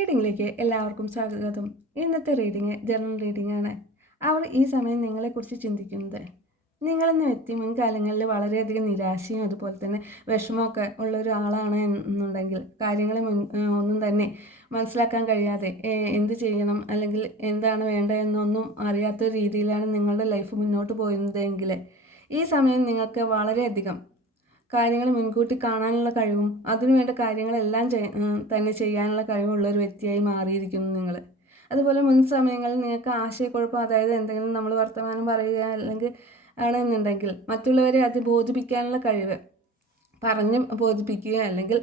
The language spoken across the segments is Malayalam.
റീഡിങ്ങിലേക്ക് എല്ലാവർക്കും സ്വാഗതം. ഇന്നത്തെ റീഡിങ് ജനറൽ റീഡിംഗ് ആണ്. അവർ ഈ സമയം നിങ്ങളെക്കുറിച്ച് ചിന്തിക്കുന്നത്, നിങ്ങളെന്ന വ്യക്തി മുൻകാലങ്ങളിൽ വളരെയധികം നിരാശയും അതുപോലെ തന്നെ വിഷമമൊക്കെ ഉള്ള ഒരാളാണ് എന്നുണ്ടെങ്കിൽ കാര്യങ്ങളെ ഒന്നും തന്നെ മനസ്സിലാക്കാൻ കഴിയാതെ എന്ത് ചെയ്യണം അല്ലെങ്കിൽ എന്താണ് വേണ്ടതെന്നൊന്നും അറിയാത്ത രീതിയിലാണ് നിങ്ങളുടെ ലൈഫ് മുന്നോട്ട് പോയിരുന്നതെങ്കിൽ ഈ സമയം നിങ്ങൾക്ക് വളരെയധികം കാര്യങ്ങൾ മുൻകൂട്ടി കാണാനുള്ള കഴിവും അതിനുവേണ്ട കാര്യങ്ങളെല്ലാം തന്നെ ചെയ്യാനുള്ള കഴിവുള്ള ഒരു വ്യക്തിയായി മാറിയിരിക്കുന്നു നിങ്ങൾ. അതുപോലെ മുൻ സമയങ്ങളിൽ നിങ്ങൾക്ക് ആശയക്കുഴപ്പം, അതായത് എന്തെങ്കിലും നമ്മൾ വർത്തമാനം പറയുക അല്ലെങ്കിൽ ആണെന്നുണ്ടെങ്കിൽ മറ്റുള്ളവരെ അത് ബോധിപ്പിക്കാനുള്ള കഴിവ്, പറഞ്ഞ് ബോധിപ്പിക്കുക അല്ലെങ്കിൽ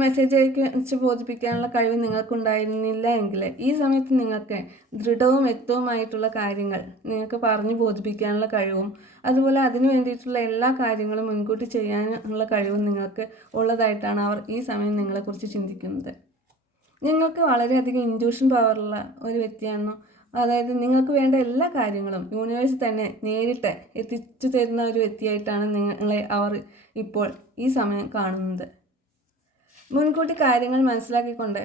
മെസ്സേജ് അയച്ച് ബോധിപ്പിക്കാനുള്ള കഴിവ് നിങ്ങൾക്കുണ്ടായിരുന്നില്ല എങ്കിൽ ഈ സമയത്ത് നിങ്ങൾക്ക് ദൃഢവും വ്യക്തവുമായിട്ടുള്ള കാര്യങ്ങൾ നിങ്ങൾക്ക് പറഞ്ഞു ബോധിപ്പിക്കാനുള്ള കഴിവും അതുപോലെ അതിനു വേണ്ടിയിട്ടുള്ള എല്ലാ കാര്യങ്ങളും മുൻകൂട്ടി ചെയ്യാനുള്ള കഴിവും നിങ്ങൾക്ക് ഉള്ളതായിട്ടാണ് അവർ ഈ സമയം നിങ്ങളെക്കുറിച്ച് ചിന്തിക്കുന്നത്. നിങ്ങൾക്ക് വളരെയധികം ഇൻറ്റ്യൂഷൻ പവറുള്ള ഒരു വ്യക്തിയാണെന്നോ, അതായത് നിങ്ങൾക്ക് വേണ്ട എല്ലാ കാര്യങ്ങളും യൂണിവേഴ്സ് തന്നെ നേരിട്ട് എത്തിച്ചു തരുന്ന ഒരു വ്യക്തിയായിട്ടാണ് നിങ്ങളെ അവർ ഇപ്പോൾ ഈ സമയം കാണുന്നത്. മുൻകൂട്ടി കാര്യങ്ങൾ മനസ്സിലാക്കിക്കൊണ്ട്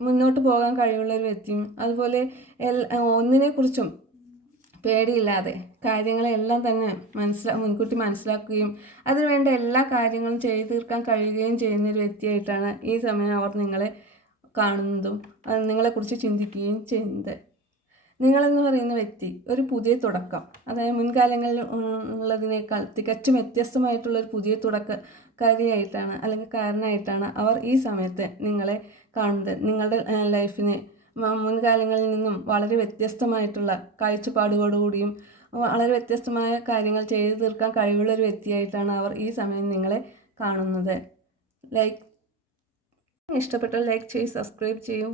മുന്നോട്ട് പോകാൻ കഴിവുള്ള ഒരു വ്യക്തിയും അതുപോലെ ഒന്നിനെക്കുറിച്ചും പേടിയില്ലാതെ കാര്യങ്ങളെല്ലാം തന്നെ മുൻകൂട്ടി മനസ്സിലാക്കുകയും അതിനുവേണ്ട എല്ലാ കാര്യങ്ങളും ചെയ്തു തീർക്കാൻ കഴിയുകയും ചെയ്യുന്ന ഒരു വ്യക്തിയായിട്ടാണ് ഈ സമയം അവർ നിങ്ങളെ കാണുന്നതും നിങ്ങളെക്കുറിച്ച് ചിന്തിക്കുകയും ചെയ്യുന്നത്. നിങ്ങളെന്ന് പറയുന്ന വ്യക്തി ഒരു പുതിയ തുടക്കം, അതായത് മുൻകാലങ്ങളിൽ ഉള്ളതിനേക്കാൾ തികച്ചും വ്യത്യസ്തമായിട്ടുള്ളൊരു പുതിയ തുടക്കക്കാരിയായിട്ടാണ് അല്ലെങ്കിൽ കാരണമായിട്ടാണ് അവർ ഈ സമയത്ത് നിങ്ങളെ കാണുന്നത്. നിങ്ങളുടെ ലൈഫിനെ മുൻകാലങ്ങളിൽ നിന്നും വളരെ വ്യത്യസ്തമായിട്ടുള്ള കാഴ്ചപ്പാടുകളോടുകൂടിയും വളരെ വ്യത്യസ്തമായ കാര്യങ്ങൾ ചെയ്തു തീർക്കാൻ കഴിവുള്ളൊരു വ്യക്തിയായിട്ടാണ് അവർ ഈ സമയം നിങ്ങളെ കാണുന്നത്. ഇഷ്ടപ്പെട്ടാൽ ലൈക്ക് ചെയ്യൂ, സബ്സ്ക്രൈബ് ചെയ്യൂ.